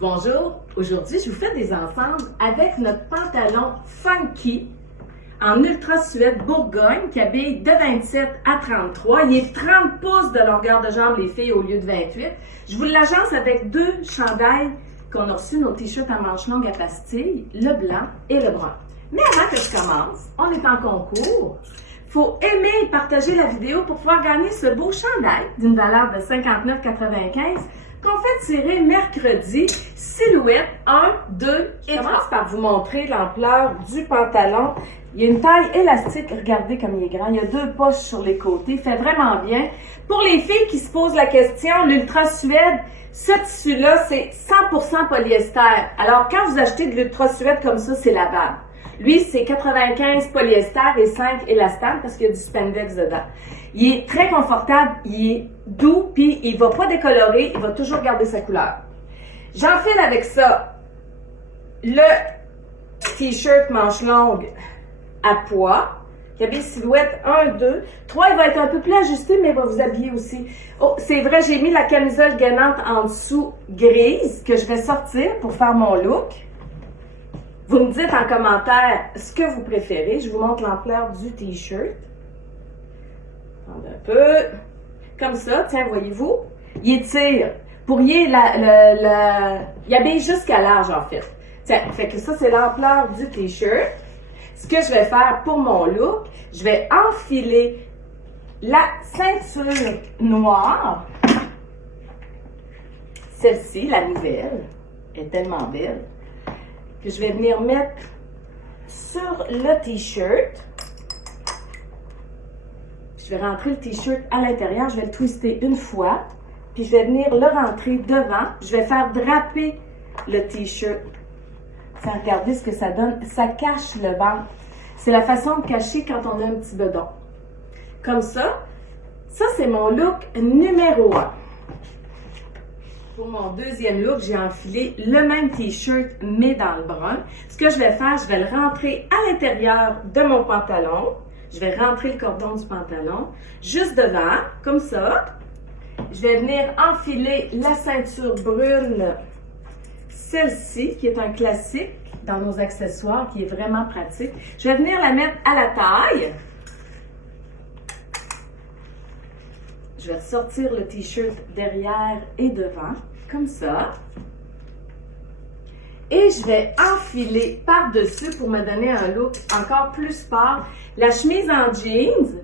Bonjour, aujourd'hui je vous fais des ensembles avec notre pantalon funky en ultra suède Bourgogne qui habille de 27 à 33. Il est 30 pouces de longueur de jambe les filles au lieu de 28. Je vous l'agence avec deux chandails qu'on a reçus, nos t-shirts à manches longues à pastilles, le blanc et le brun. Mais avant que je commence, on est en concours. Faut aimer et partager la vidéo pour pouvoir gagner ce beau chandail d'une valeur de 59,95 qu'on fait tirer mercredi, silhouette 1, 2 et 3. Je commence par vous montrer l'ampleur du pantalon. Il y a une taille élastique, regardez comme il est grand. Il y a deux poches sur les côtés, fait vraiment bien. Pour les filles qui se posent la question, l'ultra suède, ce tissu-là, c'est 100% polyester. Alors, quand vous achetez de l'ultra suède comme ça, c'est lavable. Lui, c'est 95 polyester et 5 élastane parce qu'il y a du spandex dedans. Il est très confortable, il est doux, puis il va pas décolorer, il va toujours garder sa couleur. J'enfile avec ça le t-shirt manche longue à pois, qui habille silhouette 1, 2. 3, il va être un peu plus ajusté, mais il va vous habiller aussi. Oh, c'est vrai, j'ai mis la camisole gainante en dessous grise que je vais sortir pour faire mon look. Vous me dites en commentaire ce que vous préférez. Je vous montre l'ampleur du t-shirt. Un peu. Comme ça, tiens, voyez-vous. Il étire. Il habille jusqu'à l'âge, en fait. Tiens, fait que ça, c'est l'ampleur du t-shirt. Ce que je vais faire pour mon look, je vais enfiler la ceinture noire. Celle-ci, la nouvelle, est tellement belle, que je vais venir mettre sur le t-shirt. Je vais rentrer le t-shirt à l'intérieur, je vais le twister une fois, puis je vais venir le rentrer devant. Je vais faire draper le t-shirt. Regardez ce que ça donne. Ça cache le ventre. C'est la façon de cacher quand on a un petit bedon. Comme ça. Ça, c'est mon look numéro 1. Pour mon deuxième look, j'ai enfilé le même t-shirt, mais dans le brun. Ce que je vais faire, je vais le rentrer à l'intérieur de mon pantalon. Je vais rentrer le cordon du pantalon juste devant, comme ça. Je vais venir enfiler la ceinture brune, celle-ci, qui est un classique dans nos accessoires, qui est vraiment pratique. Je vais venir la mettre à la taille. Je vais sortir le t-shirt derrière et devant, comme ça. Et je vais enfiler par-dessus pour me donner un look encore plus sport. La chemise en jeans,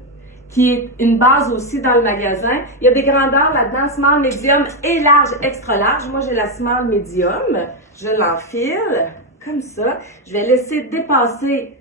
qui est une base aussi dans le magasin. Il y a des grandeurs là-dedans, small, medium et large, extra large. Moi, j'ai la small, medium. Je l'enfile comme ça. Je vais laisser dépasser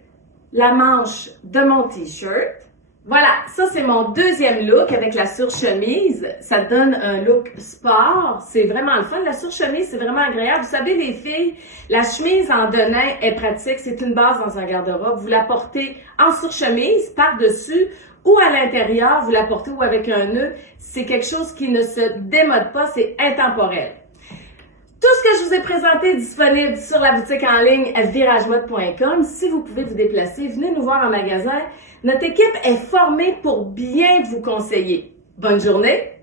la manche de mon t-shirt. Voilà, ça c'est mon deuxième look avec la surchemise. Ça donne un look sport. C'est vraiment le fun. La surchemise, c'est vraiment agréable. Vous savez, les filles, la chemise en denim est pratique. C'est une base dans un garde-robe. Vous la portez en surchemise, par-dessus ou à l'intérieur. Vous la portez ou avec un nœud. C'est quelque chose qui ne se démode pas. C'est intemporel. Tout ce que je vous ai présenté est disponible sur la boutique en ligne viragemode.com. Si vous pouvez vous déplacer, venez nous voir en magasin. Notre équipe est formée pour bien vous conseiller. Bonne journée!